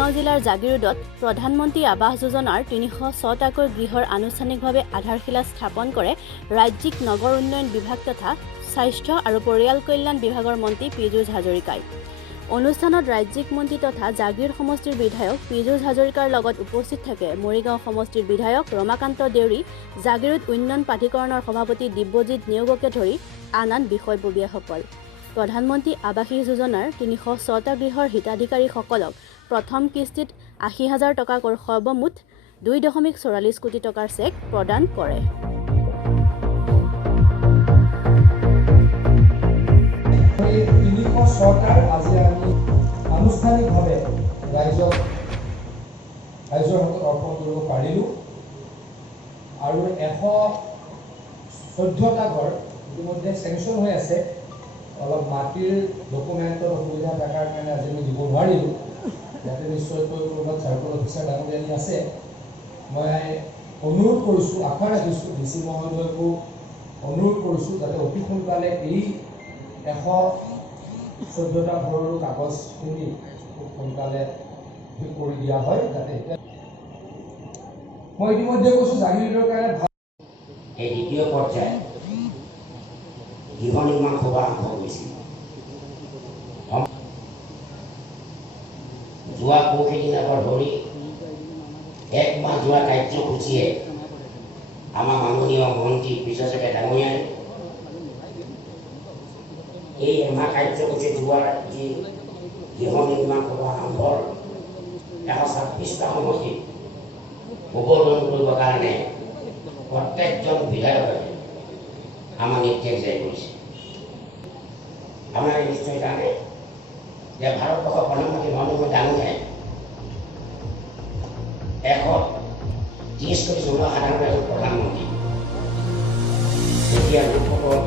মৰিগাঁও জিলাৰ জাগিৰোডত প্ৰধানমন্ত্ৰী আৱাস যোজনাৰ ৩০৬টাকৈ গৃহৰ আনুষ্ঠানিকভাৱে আধাৰশিলা স্থাপন কৰে ৰাজ্যিক নগৰ উন্নয়ন বিভাগ তথা স্বাস্থ্য আৰু পৰিয়াল কল্যাণ বিভাগৰ মন্ত্ৰী পীযুষ হাজৰিকাই। অনুষ্ঠানত ৰাজ্যিক মন্ত্ৰী তথা জাগিৰোড সমষ্টিৰ বিধায়ক পীযুষ হাজৰিকাৰ লগত উপস্থিত থাকে মৰিগাঁও সমষ্টিৰ বিধায়ক ৰমাকান্ত দেউৰী, জাগিৰোড উন্নয়ন প্ৰাধিকৰণৰ সভাপতি দিব্যজিৎ নেওগকে ধৰি আন বিষয়ববীয়াসকল। প্ৰধানমন্ত্ৰী আৱাসিক যোজনাৰ ৩০৬টা গৃহৰ হিতাধিকাৰীসকলক প্ৰথম কিস্তিত ৮০,০০০ টকাকৈ সৰ্বমুঠ ২.৪৪ কোটি টকাৰ চেক প্ৰদান কৰে। আজি আমি আনুষ্ঠানিকভাৱে ৰাইজৰ হাতত অৰ্পণ কৰিব পাৰিলোঁ আৰু ১১৪টা ঘৰ ইতিমধ্যে চেংচন হৈ আছে। অলপ মাটিৰ ডকুমেণ্টৰ অসুবিধা থকাৰ কাৰণে আজি আমি দিব নোৱাৰিলোঁ। ইয়াতে নিশ্চয়কৈ ক'ৰবাত চাৰ্কল অফিচাৰ ডাঙৰীয়ানী আছে। মই অনুৰোধ কৰিছোঁ, আশা ৰাখিছোঁ, ডি চি মহোদয়কো অনুৰোধ কৰিছোঁ যাতে অতি সোনকালে এই ১১৪টা ঘৰৰো কাগজখিনি খুব সোনকালে ঠিক কৰি দিয়া হয়। যাতে মই ইতিমধ্যে কৈছোঁ জাগিৰোডৰ কাৰণে এই দ্বিতীয় পৰ্যায় গৃহ নিৰ্মাণ সভা আৰম্ভ কৰিছিল। যোৱা পৰহিদিনাৰ পৰা ধৰি এক মাহ যোৱা কাৰ্যসূচীয়ে আমাৰ মাননীয় মন্ত্ৰী পীযুষ ডাঙৰীয়াই এই এমাহ কাৰ্যসূচী যোৱাৰ যি গৃহ নিৰ্মাণ সভা আৰম্ভৰ ১২৬টা সমষ্টিত উদ্বোধন কৰিবৰ কাৰণে প্ৰত্যেকজন বিধায়কে আমাৰ নিৰ্দেশ জাৰি কৰিছে। আমাৰ নিশ্চয় জানে যে ভাৰতবৰ্ষৰ প্ৰধানমন্ত্ৰী নৰেন্দ্ৰ মোদী ডাঙৰীয়াই ১৩০ কোটি জনসাধাৰণৰ প্ৰধানমন্ত্ৰী যেতিয়া লোকসকল